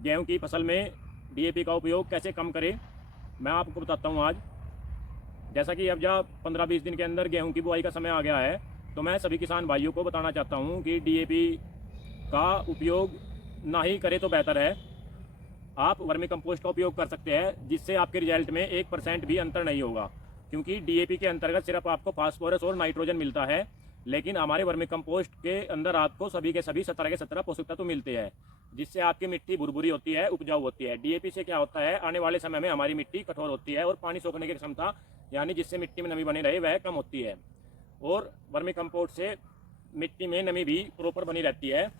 गेहूं की फसल में डीएपी का उपयोग कैसे कम करें, मैं आपको बताता हूं आज। जैसा कि अब जब 15-20 दिन के अंदर गेहूं की बुआई का समय आ गया है, तो मैं सभी किसान भाइयों को बताना चाहता हूं कि डीएपी का उपयोग ना ही करें तो बेहतर है। आप वर्मी कंपोस्ट का उपयोग कर सकते हैं, जिससे आपके रिजल्ट में 1% भी अंतर नहीं होगा, क्योंकि डीएपी के अंतर्गत सिर्फ आपको फास्फोरस और नाइट्रोजन मिलता है, लेकिन हमारे वर्मी कंपोस्ट के अंदर आपको सभी के सभी 17 के 17 पोषक तत्व मिलते हैं, जिससे आपकी मिट्टी भुरभुरी होती है, उपजाऊ होती है। डीएपी से क्या होता है, आने वाले समय में हमारी मिट्टी कठोर होती है और पानी सोखने की क्षमता, यानी जिससे मिट्टी में नमी बनी रहे, वह कम होती है। और वर्मी कंपोस्ट से मिट्टी में नमी भी प्रॉपर बनी रहती है,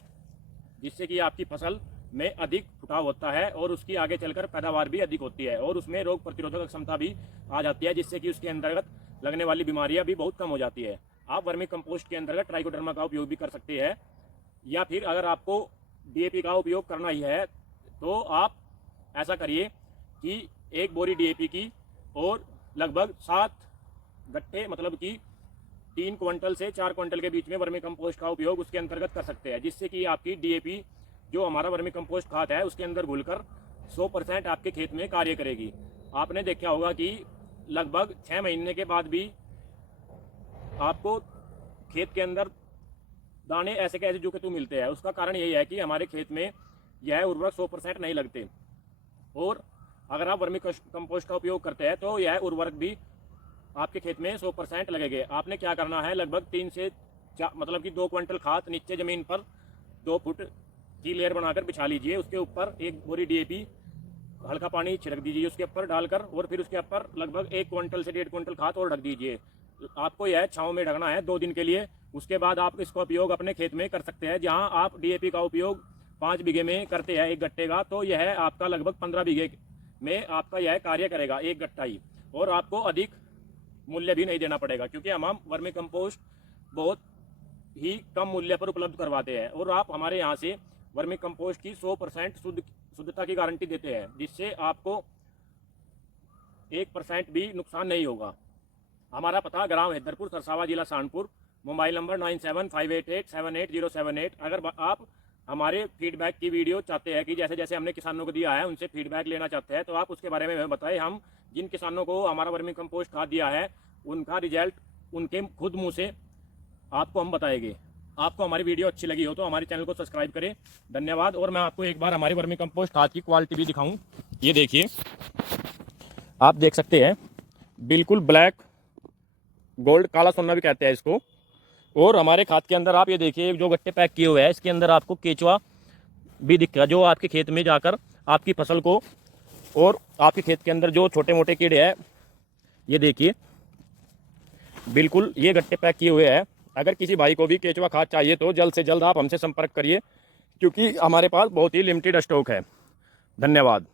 जिससे कि आपकी फसल में अधिक फुटाव होता है और उसकी आगे चलकर पैदावार भी अधिक होती है, और उसमें रोग प्रतिरोधक क्षमता भी आ जाती है, जिससे कि उसके अंतर्गत लगने वाली बीमारियां भी बहुत कम हो जाती है। आप वर्मी कंपोस्ट के अंतर्गत ट्राइकोडर्मा का उपयोग भी कर सकते हैं, या फिर अगर आपको डीएपी का उपयोग करना ही है तो आप ऐसा करिए कि 1 बोरी डीएपी की और लगभग 7 गट्टे, मतलब कि 3 क्विंटल से 4 क्विंटल के बीच में वर्मी कंपोस्ट का उपयोग उसके अंतर्गत कर सकते हैं, जिससे कि आपकी डीएपी जो हमारा वर्मी कंपोस्ट खाद है उसके अंदर घुलकर 100% आपके खेत में कार्य करेगी। आपने देखा होगा कि लगभग 6 महीने के बाद भी आपको खेत के अंदर दाने ऐसे कैसे जो कि तू मिलते हैं। उसका कारण यही है कि हमारे खेत में यह उर्वरक 100% नहीं लगते, और अगर आप वर्मी कंपोस्ट का उपयोग करते हैं तो यह उर्वरक भी आपके खेत में 100% लगेंगे। आपने क्या करना है, लगभग 3 से 4 मतलब कि 2 क्विंटल खाद नीचे ज़मीन पर 2 फुट की लेयर बनाकर बिछा लीजिए। उसके ऊपर 1 बोरी डीएपी हल्का पानी छिड़क दीजिए उसके ऊपर डालकर, और फिर उसके ऊपर लगभग 1 क्विंटल से 1.5 क्विंटल खाद और ढक दीजिए। आपको यह छाँव में ढकना है 2 दिन के लिए। उसके बाद आप इसका उपयोग अपने खेत में कर सकते हैं। जहाँ आप डीएपी का उपयोग 5 बीघे में करते हैं 1 गट्टे का, तो यह आपका लगभग 15 बीघे में आपका यह कार्य करेगा 1 गट्टा ही, और आपको अधिक मूल्य भी नहीं देना पड़ेगा, क्योंकि हम वर्मी कंपोस्ट बहुत ही कम मूल्य पर उपलब्ध करवाते हैं, और आप हमारे यहाँ से वर्मी कंपोस्ट की 100% शुद्धता की गारंटी देते हैं, जिससे आपको 1% भी नुकसान नहीं होगा। हमारा पता ग्राम हैदरपुर, सरसावा, जिला सहारनपुर। Mobile number 9758878078। अगर आप हमारे फीडबैक की वीडियो चाहते हैं कि जैसे जैसे हमने किसानों को दिया है उनसे फीडबैक लेना चाहते हैं, तो आप उसके बारे में हमें बताएं। हम जिन किसानों को हमारा वर्मी कंपोस्ट खाद दिया है उनका रिजल्ट उनके खुद मुँह से आपको हम बताएंगे। आपको हमारी वीडियो अच्छी लगी हो तो हमारे चैनल को सब्सक्राइब करें। धन्यवाद। और मैं आपको एक बार हमारी वर्मी कंपोस्ट खाद की क्वालिटी भी दिखाऊं। ये देखिए, आप देख सकते हैं, बिल्कुल ब्लैक गोल्ड, काला सोना भी कहते हैं इसको। और हमारे खाद के अंदर आप ये देखिए, जो गट्टे पैक किए हुए हैं इसके अंदर आपको केचुआ भी दिखेगा, जो आपके खेत में जाकर आपकी फसल को, और आपके खेत के अंदर जो छोटे मोटे कीड़े हैं, ये देखिए बिल्कुल ये गट्टे पैक किए हुए हैं। अगर किसी भाई को भी केचुआ खाद चाहिए तो जल्द से जल्द आप हमसे संपर्क करिए, क्योंकि हमारे पास बहुत ही लिमिटेड स्टॉक है। धन्यवाद।